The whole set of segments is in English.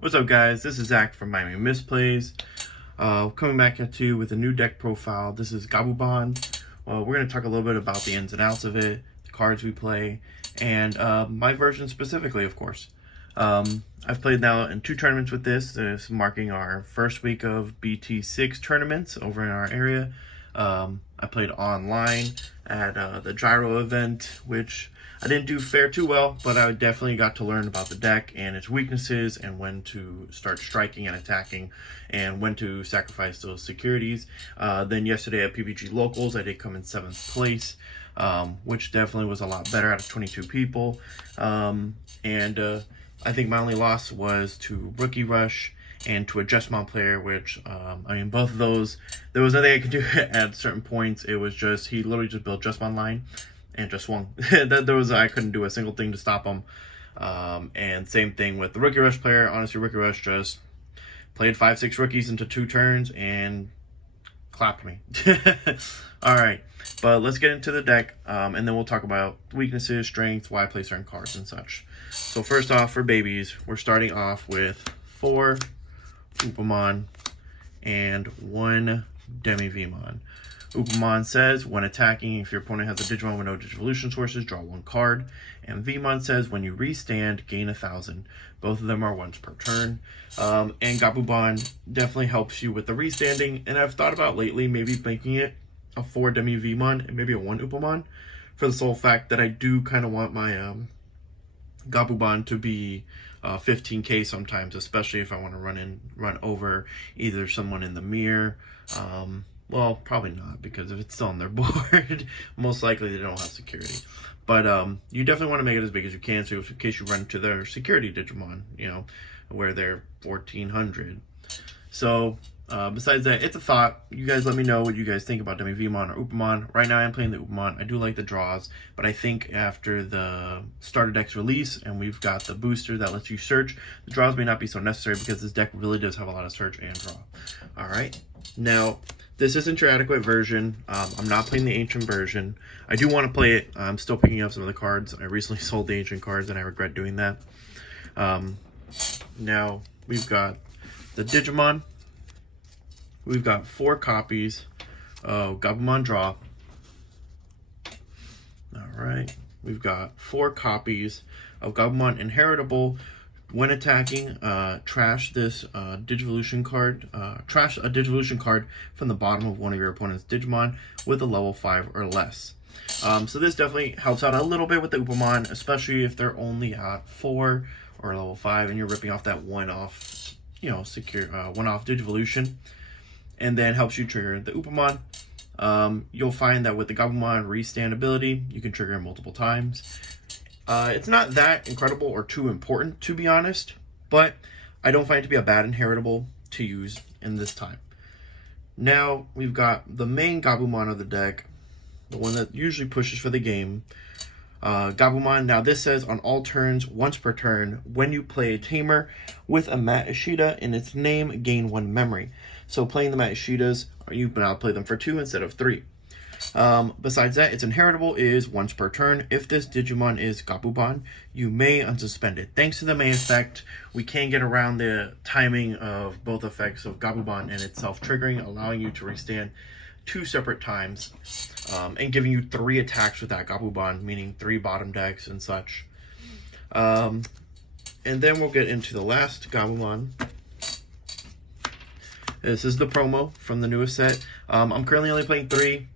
What's up, guys? This is Zach from Miami Misplayz. Coming back at you with a new deck profile. This is GabuBond. We're going to talk a little bit about the ins and outs of it, the cards we play, and my version specifically, of course. I've played now in 2 tournaments with this. This is marking our first week of BT-06 tournaments over in our area. I played online at the Gyro event, which I didn't do fare too well, but I definitely got to learn about the deck and its weaknesses and when to start striking and attacking and when to sacrifice those securities. Then yesterday at PPG Locals, I did come in 7th place, which definitely was a lot better out of 22 people. I think my only loss was to Rookie Rush and to a Digimon player, which, I mean, both of those, there was nothing I could do at certain points. It was just, he literally just built Digimon line and just swung. I couldn't do a single thing to stop him. And same thing with the Rookie Rush player. Honestly, Rookie Rush just played 5-6 rookies into 2 turns and clapped me. Alright, but let's get into the deck, and then we'll talk about weaknesses, strengths, why I play certain cards and such. So first off, for babies, we're starting off with 4 Gabumon and 1 Demi-Vmon. Gabumon says, when attacking, if your opponent has a Digimon with no Digivolution sources, draw 1 card. And Vmon says, when you restand, gain 1,000. Both of them are once per turn. And GabuBond definitely helps you with the restanding. And I've thought about lately maybe making it a 4 Demi-Vmon and maybe a 1 Gabumon, for the sole fact that I do kind of want my GabuBond to be 15k sometimes, especially if I want to run over either someone in the mirror. Well, probably not, because if it's still on their board, most likely they don't have security. But you definitely want to make it as big as you can, so in case you run into their security Digimon, you know, where they're 1400. So besides that, it's a thought. You guys let me know what you guys think about Demi-Vmon or Gabumon. Right now I'm playing the Gabumon. I do like the draws, but I think after the starter deck's release and we've got the booster that lets you search, the draws may not be so necessary because this deck really does have a lot of search and draw. Alright, now this isn't your adequate version. I'm not playing the ancient version. I do want to play it. I'm still picking up some of the cards. I recently sold the ancient cards and I regret doing that. Now we've got the Digimon. We've got 4 copies of Gabumon Draw. Alright. We've got 4 copies of Gabumon Inheritable. When attacking, trash this Digivolution card. Trash a Digivolution card from the bottom of one of your opponent's Digimon with a level 5 or less. So this definitely helps out a little bit with the Gabumon, especially if they're only at 4 or level 5 and you're ripping off that one-off, you know, secure one-off Digivolution. And then helps you trigger the Gabumon. You'll find that with the Gabumon restand ability, you can trigger it multiple times. It's not that incredible or too important, to be honest, but I don't find it to be a bad inheritable to use in this time. Now, we've got the main Gabumon of the deck, the one that usually pushes for the game. Gabumon, now this says on all turns, once per turn, when you play a tamer with a Mat Ishida in its name, gain 1 memory. So playing the Mat Ishidas, you can now play them for 2 instead of 3. Besides that, its inheritable is once per turn. If this Digimon is GabuBond, you may unsuspend it. Thanks to the main effect, we can get around the timing of both effects of GabuBond and itself triggering, allowing you to restand 2 separate times, and giving you 3 attacks with that GabuBond, meaning 3 bottom decks and such. And then we'll get into the last Gabumon. This is the promo from the newest set. I'm currently only playing 3.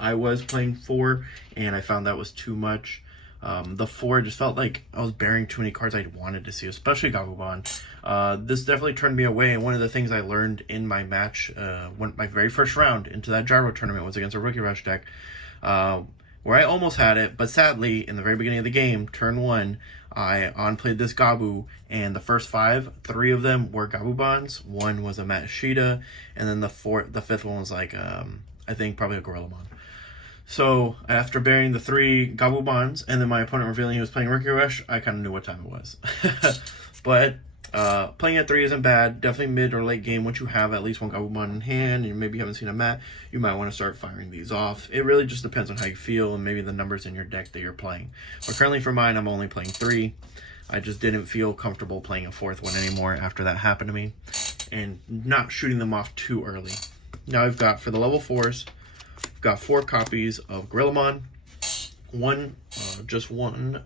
I was playing 4, and I found that was too much. The 4 just felt like I was bearing too many cards I wanted to see, especially GabuBond. This definitely turned me away, and one of the things I learned in my match, my very first round into that Gyro tournament was against a Rookie Rush deck, where I almost had it, but sadly, in the very beginning of the game, turn 1, I on-played this Gabu, and the first 5, 3 of them were GabuBonds, 1 was a Mat Ishida, and then the 5th one was like, I think probably a Gorillamon. So, after bearing the 3 GabuBonds, and then my opponent revealing he was playing Rookie Rush, I kind of knew what time it was. But playing at 3 isn't bad. Definitely mid or late game, once you have at least 1 Gabumon in hand, and maybe you haven't seen a Mat, you might want to start firing these off. It really just depends on how you feel, and maybe the numbers in your deck that you're playing. But currently for mine, I'm only playing 3. I just didn't feel comfortable playing a 4th one anymore after that happened to me, and not shooting them off too early. Now I've got, for the level 4s, I've got 4 copies of Gabumon, just one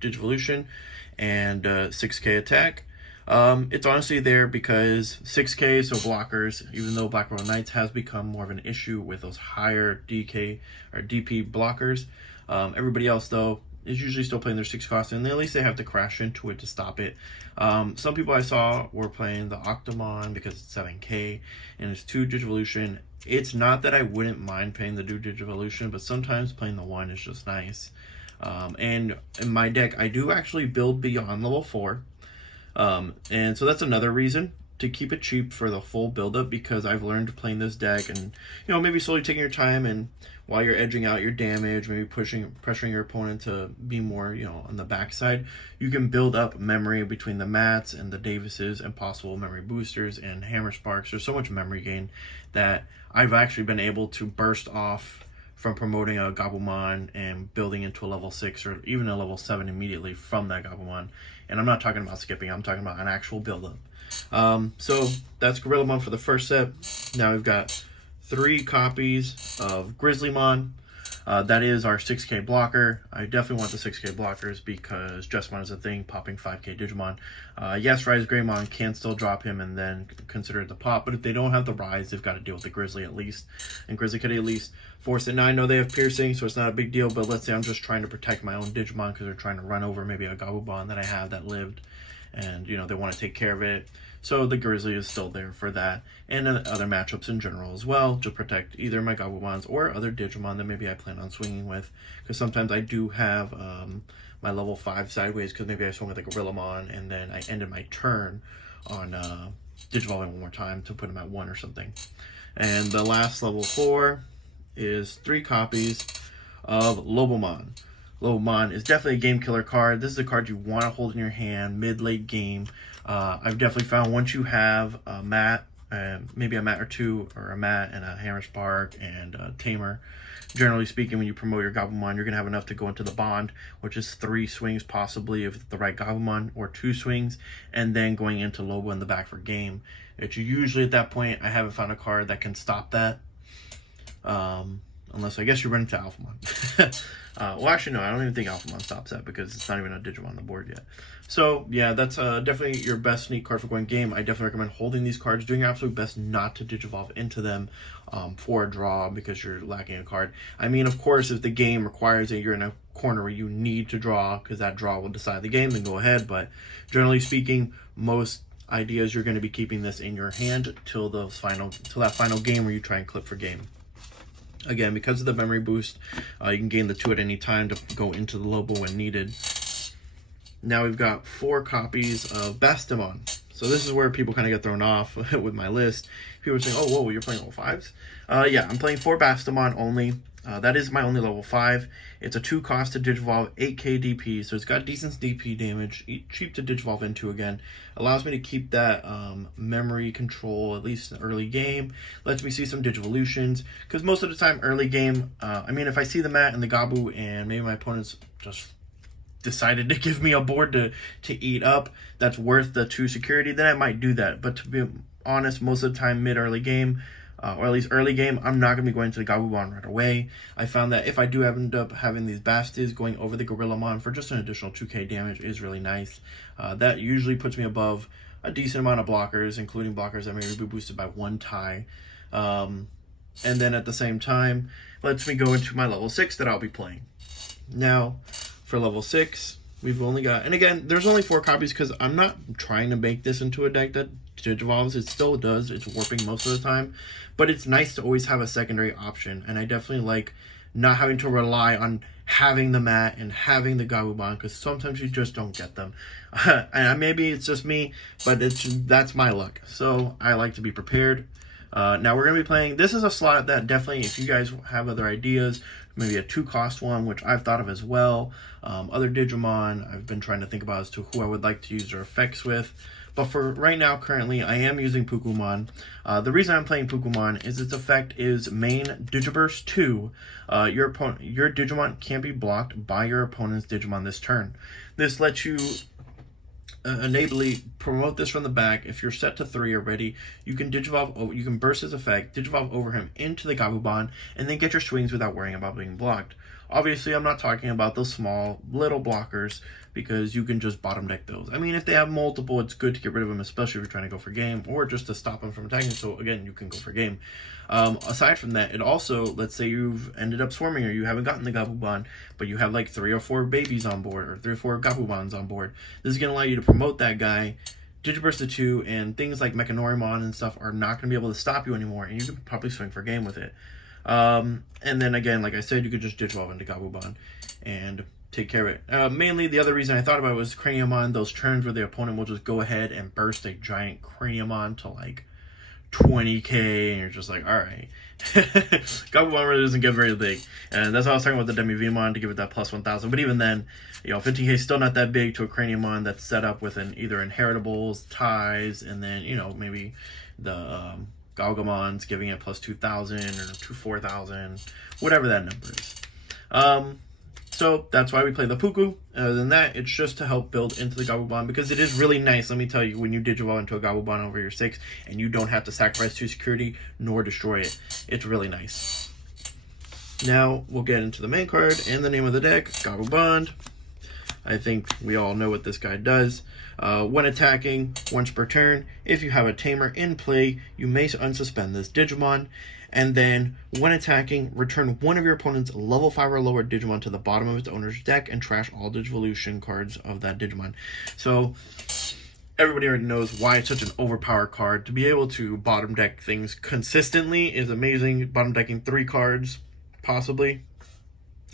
Digivolution, and 6k attack. It's honestly there because 6k, so blockers, even though Black Royal Knights has become more of an issue with those higher DK or DP blockers, everybody else though is usually still playing their 6 cost, and at least they have to crash into it to stop it. Some people I saw were playing the Octomon because it's 7k and it's 2 Digivolution. It's not that I wouldn't mind playing the 2 Digivolution, but sometimes playing the 1 is just nice. And in my deck, I do actually build beyond level 4. And so that's another reason to keep it cheap for the full buildup, because I've learned playing this deck and, maybe slowly taking your time, and while you're edging out your damage, maybe pressuring your opponent to be more, on the backside, you can build up memory between the Mats and the Davises and possible memory boosters and Hammer Sparks. There's so much memory gain that I've actually been able to burst off from promoting a Gabumon and building into a level 6 or even a level 7 immediately from that Gabumon. And I'm not talking about skipping, I'm talking about an actual build-up. So that's Gabumon for the first set. Now we've got 3 copies of Grizzlymon. That is our 6k blocker. I definitely want the 6k blockers because Jessamon is a thing, popping 5k Digimon. Yes, Rise Greymon can still drop him and then consider it the pop, but if they don't have the Rise, they've got to deal with the Grizzly at least, and Grizzly Kitty at least. Force it. Now I know they have piercing, so it's not a big deal, but let's say I'm just trying to protect my own Digimon because they're trying to run over maybe a GabuBond that I have that lived, and they want to take care of it. So the Grizzly is still there for that, and other matchups in general as well, to protect either my GabuBonds or other Digimon that maybe I plan on swinging with, because sometimes I do have my level 5 sideways, because maybe I swung with a Gorillamon and then I ended my turn on Digivolving one more time to put him at 1 or something. And the last level 4 is 3 copies of Lobomon. Lobomon is definitely a game killer card. This is a card you want to hold in your hand mid-late game. I've definitely found once you have a mat, maybe a mat or 2, or a mat and a Hammer Spark and a Tamer, generally speaking, when you promote your Gabumon, you're going to have enough to go into the bond, which is 3 swings possibly if it's the right Gabumon, or 2 swings, and then going into Lobo in the back for game. It's usually at that point, I haven't found a card that can stop that. Unless I guess you run into Alphamon. Well, actually, no, I don't even think Alphamon stops that because it's not even a Digimon on the board yet. So, yeah, that's definitely your best sneak card for going game. I definitely recommend holding these cards, doing your absolute best not to Digivolve into them for a draw because you're lacking a card. I mean, of course, if the game requires that you're in a corner where you need to draw because that draw will decide the game, then go ahead. But generally speaking, most ideas you're going to be keeping this in your hand till that final game where you try and clip for game. Again, because of the memory boost, you can gain the 2 at any time to go into the Lobo when needed. Now we've got 4 copies of Bastamon. So this is where people kind of get thrown off with my list. People are saying, oh, whoa, you're playing level 5s? Yeah, I'm playing 4 Bastamon only. That is my only level 5. It's a 2 cost to Digivolve, 8k DP, so it's got decent DP damage, cheap to Digivolve into again. Allows me to keep that memory control, at least in the early game. Lets me see some Digivolutions, because most of the time early game, I mean, if I see the mat and the Gabu and maybe my opponent's just decided to give me a board to eat up that's worth the 2 security, then I might do that. But to be honest, most of the time mid-early game, or at least early game, I'm not going to be going to the GabuBond right away. I found that if I do end up having these Bastas, going over the Gorillamon for just an additional 2k damage is really nice. That usually puts me above a decent amount of blockers, including blockers that may be boosted by 1 tie. And then at the same time, lets me go into my level 6 that I'll be playing. Now, for level 6, we've only got, and again, there's only 4 copies because I'm not trying to make this into a deck that Digivolves. It still does, it's warping most of the time, but it's nice to always have a secondary option, and I definitely like not having to rely on having the mat and having the GabuBond, because sometimes you just don't get them. And maybe it's just me, but that's my luck, so I like to be prepared. Now we're going to be playing, this is a slot that definitely, if you guys have other ideas, maybe a 2-cost one, which I've thought of as well. Other Digimon, I've been trying to think about as to who I would like to use their effects with. But for right now, currently, I am using Pukumon. The reason I'm playing Pukumon is its effect is main Digiburst 2. Your Digimon can't be blocked by your opponent's Digimon this turn. This lets you enably promote this from the back. If you're set to 3 already, you can Digivolve, you can burst his effect, Digivolve over him into the GabuBond, and then get your swings without worrying about being blocked. Obviously, I'm not talking about those small, little blockers, because you can just bottom deck those. I mean, if they have multiple, it's good to get rid of them, especially if you're trying to go for game, or just to stop them from attacking, so again, you can go for game. Aside from that, it also, let's say you've ended up swarming, or you haven't gotten the GabuBond, but you have like 3 or 4 babies on board, or 3 or 4 GabuBonds on board. This is going to allow you to promote that guy, Digiburst to 2, and things like Mechanorimon and stuff are not going to be able to stop you anymore, and you can probably swing for game with it. And then again, like I said, you could just Digivolve into GabuBond and take care of it. Mainly, the other reason I thought about it was Craniumon, those turns where the opponent will just go ahead and burst a giant Craniumon to like 20k, and you're just like, alright. GabuBond really doesn't get very big, and that's why I was talking about the Demi-Vmon to give it that plus 1000, but even then, you know, 15k is still not that big to a Craniumon that's set up with either Inheritables, ties, and then, you know, maybe the Galgamon's giving it plus 2000 or 4000, whatever that number is. So that's why we play the Puku. Other than that, it's just to help build into the GabuBond, because it is really nice, let me tell you, when you Digivolve into a GabuBond over your 6 and you don't have to sacrifice 2 security nor destroy it. It's really nice. Now we'll get into the main card and the name of the deck, GabuBond. I think we all know what this guy does. When attacking, once per turn, if you have a tamer in play, you may unsuspend this Digimon. And then, when attacking, return one of your opponent's level 5 or lower Digimon to the bottom of its owner's deck and trash all Digivolution cards of that Digimon. So, everybody already knows why it's such an overpowered card. To be able to bottom deck things consistently is amazing. Bottom decking 3 cards, possibly,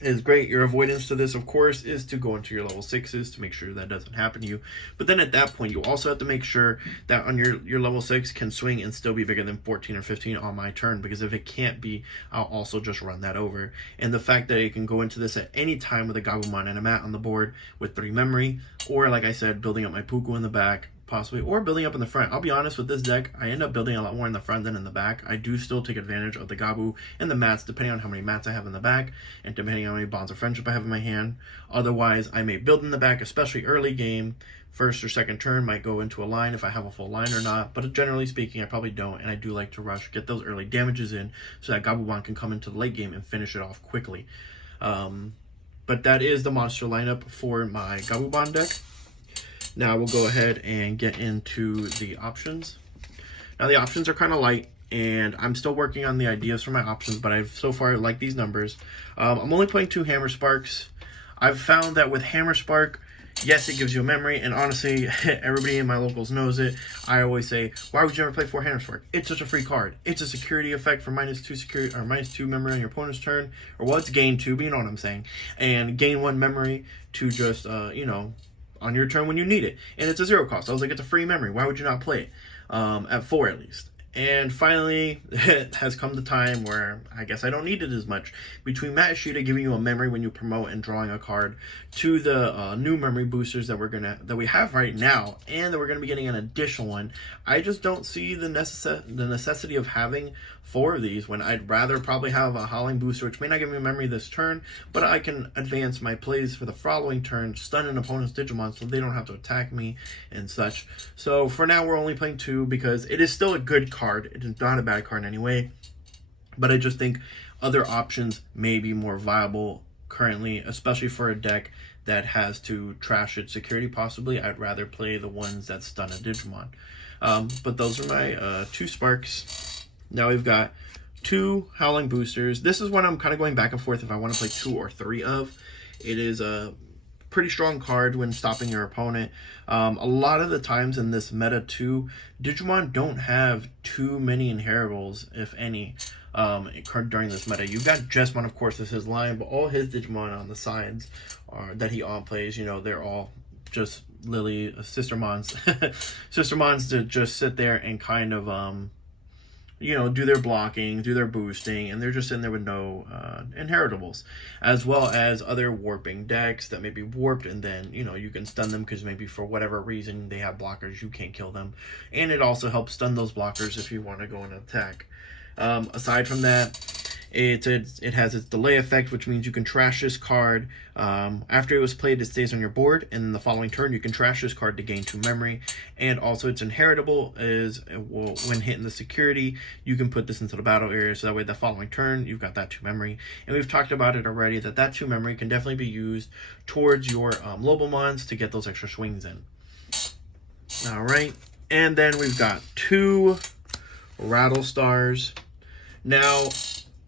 is great. Your avoidance to this, of course, is to go into your level 6s to make sure that doesn't happen to you. But then at that point, you also have to make sure that on your level 6 can swing and still be bigger than 14 or 15 on my turn, because if it can't be, I'll also just run that over. And the fact that it can go into this at any time with a Gabumon and a mat on the board with 3 memory, or like I said, building up my Puku in the back, possibly, or building up in the front. I'll be honest, with this deck, I end up building a lot more in the front than in the back. I do still take advantage of the Gabu and the mats, depending on how many mats I have in the back, and depending on how many bonds of friendship I have in my hand. Otherwise, I may build in the back, especially early game. First or second turn might go into a line if I have a full line or not, but generally speaking, I probably don't, and I do like to rush, get those early damages in, so that Gabumon can come into the late game and finish it off quickly. But that is the monster lineup for my Gabumon deck. Now we'll go ahead and get into the options. Now the options are kind of light, and I'm still working on the ideas for my options, but I've so far liked these numbers. I'm only playing 2 Hammer Sparks. I've found that with Hammer Spark, yes, it gives you a memory, and honestly, everybody in my locals knows it. I always say, why would you ever play 4 Hammer Spark? It's such a free card. It's a security effect for -2 security, or -2 memory on your opponent's turn, or well, it's gain 2, but you know what I'm saying, and gain 1 memory to just, you know, on your turn when you need it. And it's a 0 cost. I was like, it's a free memory. Why would you not play it? At 4 at least. And finally, it has come the time where I guess I don't need it as much. Between Matt Ishida giving you a memory when you promote and drawing a card, to the new memory boosters that we have right now, and that we're gonna be getting an additional one, I just don't see the necessity of having 4 of these, when I'd rather probably have a Howling booster, which may not give me a memory this turn, but I can advance my plays for the following turn, stun an opponent's Digimon so they don't have to attack me and such. So for now, we're only playing 2 because it is still a good card. It is not a bad card anyway, but I just think other options may be more viable currently, especially for a deck that has to trash its security possibly. I'd rather play the ones that stun a Digimon. But those are my 2 Sparks. Now we've got 2 Howling boosters. This is one I'm kind of going back and forth if I want to play 2 or 3 of. It is a pretty strong card when stopping your opponent. A lot of the times in this meta too, Digimon don't have too many inheritables, if any, during this meta. You've got Jesmon, of course, is his line, but all his Digimon on the sides that he on plays, you know, they're all just Lily Sistermons. Sistermons to just sit there and kind of you know, do their blocking, do their boosting, and they're just in there with no inheritables, as well as other warping decks that may be warped, and then, you know, you can stun them because maybe for whatever reason they have blockers, you can't kill them, and it also helps stun those blockers if you want to go and attack. Aside from that, It has its delay effect, which means you can trash this card. After it was played, it stays on your board, and in the following turn, you can trash this card to gain 2 memory. And also, it's inheritable, when hitting the security, you can put this into the battle area, so that way the following turn, you've got that 2 memory. And we've talked about it already, that 2 memory can definitely be used towards your Lobomons to get those extra swings in. Alright, and then we've got 2 Rattle Stars. Now,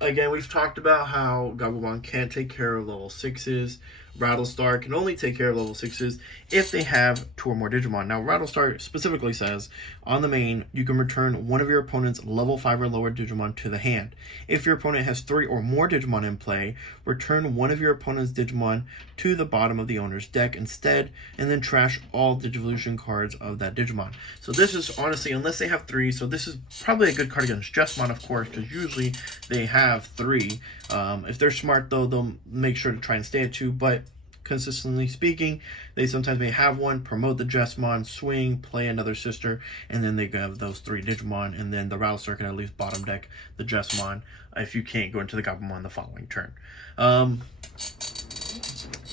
again, we've talked about how GabuBond can't take care of level 6s. Rattlestar can only take care of level 6s if they have 2 or more Digimon. Now, Rattlestar specifically says, on the main, you can return one of your opponent's level 5 or lower Digimon to the hand. If your opponent has 3 or more Digimon in play, return one of your opponent's Digimon to the bottom of the owner's deck instead, and then trash all Digivolution cards of that Digimon. So this is, honestly, unless they have 3, so this is probably a good card against Jessamon, of course, because usually they have 3. If they're smart, though, they'll make sure to try and stay at 2, but consistently speaking, they sometimes may have 1, promote the Jessamon, swing, play another sister, and then they have those 3 Digimon, and then the Rattlestar can at least bottom deck the Jessamon if you can't go into the Gabumon the following turn.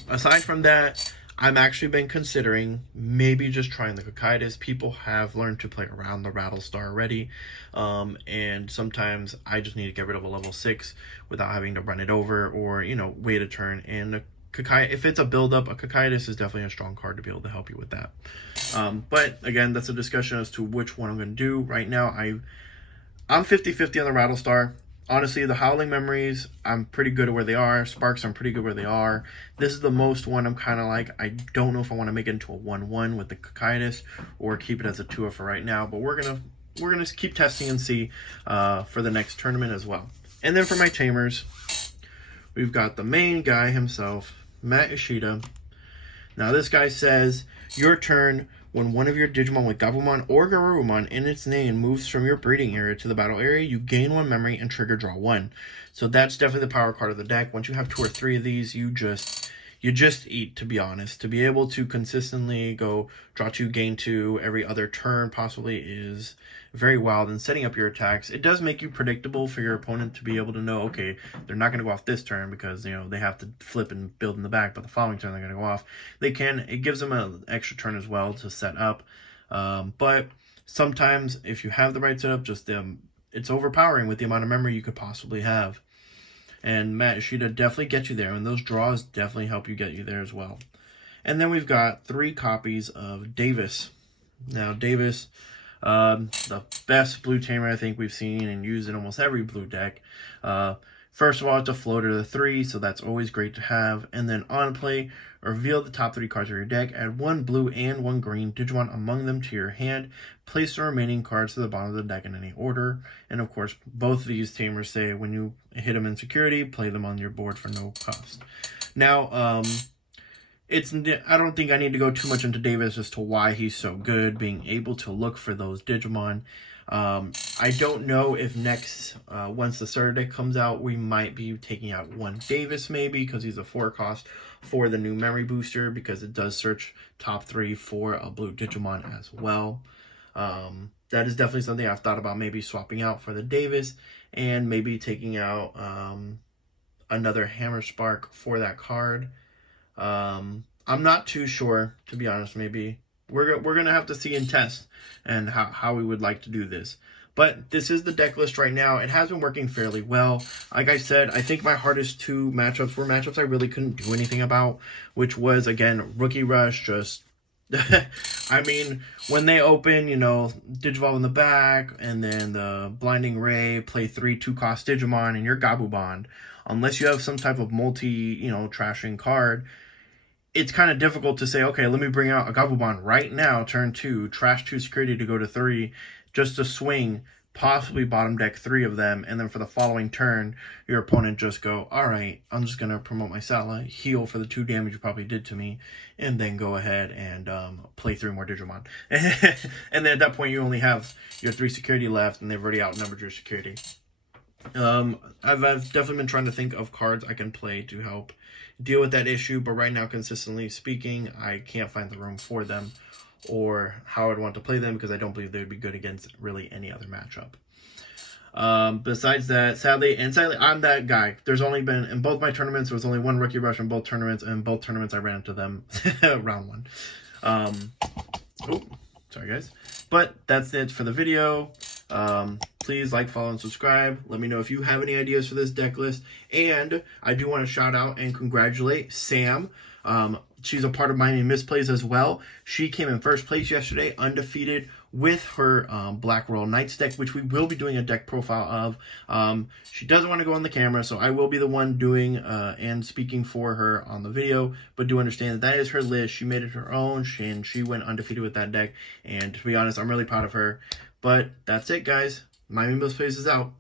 Aside from that, I'm actually been considering maybe just trying the Cocytus. People have learned to play around the Rattlestar already, and sometimes I just need to get rid of a level 6 without having to run it over or, wait a turn. And if it's a build-up, a Cocytus is definitely a strong card to be able to help you with that. But again, that's a discussion as to which one I'm going to do. Right now, I'm 50-50 on the Rattlestar. Honestly, the Howling Memories, I'm pretty good at where they are. Sparks, I'm pretty good where they are. This is the most one I'm kind of like, I don't know if I want to make it into a 1-1 with the Cocytus or keep it as a 2 for right now. But we're gonna keep testing and see for the next tournament as well. And then for my Tamers, we've got the main guy himself, Matt Ishida. Now this guy says, your turn, when one of your Digimon with Gabumon or Garurumon in its name moves from your breeding area to the battle area, you gain 1 memory and trigger draw 1. So that's definitely the power card of the deck. Once you have 2 or 3 of these, you just eat, to be honest. To be able to consistently go draw 2, gain 2 every other turn possibly is very wild. And setting up your attacks, it does make you predictable for your opponent to be able to know, okay, they're not going to go off this turn because, they have to flip and build in the back, but the following turn they're going to go off. It gives them an extra turn as well to set up. But sometimes if you have the right setup, it's overpowering with the amount of memory you could possibly have. And Matt Ishida definitely gets you there, and those draws definitely help you get you there as well. And then we've got 3 copies of Davis. Now, Davis, the best blue tamer I think we've seen and used in almost every blue deck. First of all, it's a floater to 3, so that's always great to have. And then on play, reveal the top 3 cards of your deck, add 1 blue and 1 green Digimon among them to your hand, place the remaining cards to the bottom of the deck in any order. And of course, both of these tamers say when you hit them in security, play them on your board for no cost. Now, I don't think I need to go too much into Davis as to why he's so good, being able to look for those Digimon. I don't know if next, once the starter deck comes out, we might be taking out 1 Davis maybe, because he's a 4 cost for the new memory booster, because it does search top 3 for a blue Digimon as well. That is definitely something I've thought about maybe swapping out for the Davis, and maybe taking out another Hammer Spark for that card. I'm not too sure, to be honest. Maybe we're gonna have to see and test and how we would like to do this. But this is the deck list right now. It has been working fairly well. Like I said, I think my hardest 2 matchups were matchups I really couldn't do anything about, which was, again, Rookie Rush. Just I mean, when they open, Digivolve in the back, and then the Blinding Ray, play 3 2-cost Digimon, and your GabuBond, unless you have some type of trashing card, it's kind of difficult to say, okay, let me bring out a GabuBond right now, turn 2, trash 2 security to go to 3, just to swing, possibly bottom deck 3 of them, and then for the following turn, your opponent just go, alright, I'm just going to promote my Sala, heal for the 2 damage you probably did to me, and then go ahead and play 3 more Digimon. And then at that point, you only have your 3 security left, and they've already outnumbered your security. I've definitely been trying to think of cards I can play to help deal with that issue, but right now, consistently speaking, I can't find the room for them or how I'd want to play them, because I don't believe they would be good against really any other matchup. Besides that, sadly, I'm that guy. There's only been, in both my tournaments, there was only one Rookie Rush in both tournaments, and in both tournaments I ran into them round one. Oh, sorry guys. But that's it for the video. Please like, follow, and subscribe. Let me know if you have any ideas for this deck list. And I do want to shout out and congratulate Sam. She's a part of Miami Misplayz as well. She came in first place yesterday, undefeated, with her Black Royal Knights deck, which we will be doing a deck profile of. She doesn't want to go on the camera, so I will be the one doing and speaking for her on the video, but do understand that is her list. She made it her own, and she went undefeated with that deck, and to be honest, I'm really proud of her. But that's it, guys. Miami Misplayz is out.